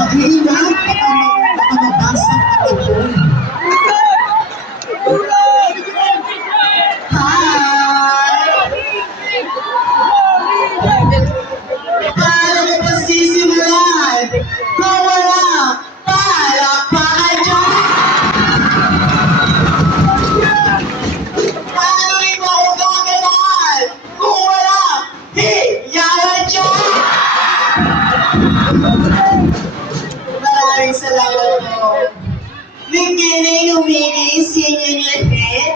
Mag-iingat, baka mabasa ang pagkakoy. Paano mo ba sisimulan? Kung wala palakpakan dyan? Paano rin mo ako gagalan? Kung wala hiyawan dyan? Maraming salamat po. Beginning umigil sa inyong lahat.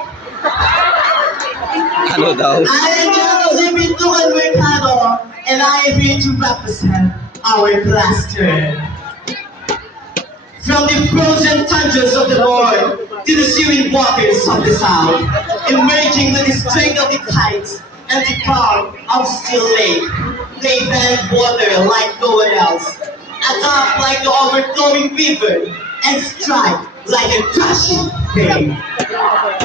Ano daw? I am Jose Pintuan Mercado, and I am here to represent our cluster. From the frozen tundras of the north to the searing waters of the south, emerging with the strength of the tides and the calm of still lake, they bend water like no one else, adapt like the overflowing river, and strike like a crashing wave.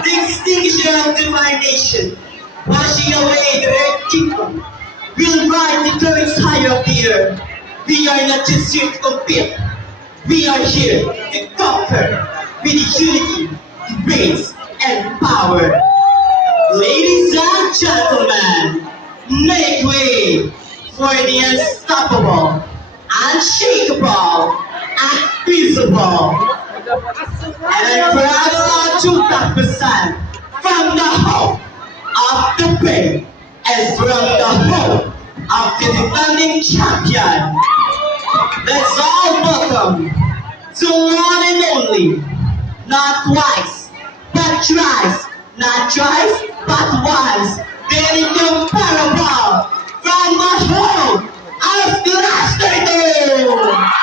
The extinction of divine nation, washing away the earth kingdom, will ride the currents higher of the earth. We are not just here to compete. We are here to conquer with unity, grace, and power. Ladies and gentlemen, make way for the unstoppable, unshakable, unfeasible, and I'm proud to represent from the hope of the pain and from the hope of the defending champion. Let's all welcome to one and only, not twice, but thrice, not twice, but once, the incomparable from the home of Cluster 2!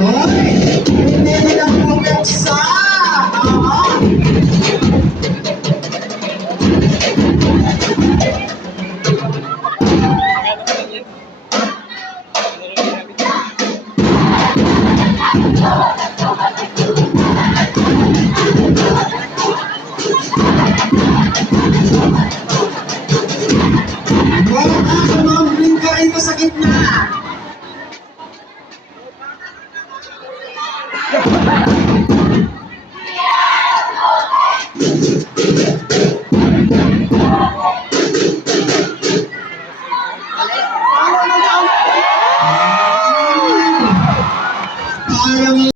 Hoy! Hindi nila bumuksa! Bring ka rito sa gitna!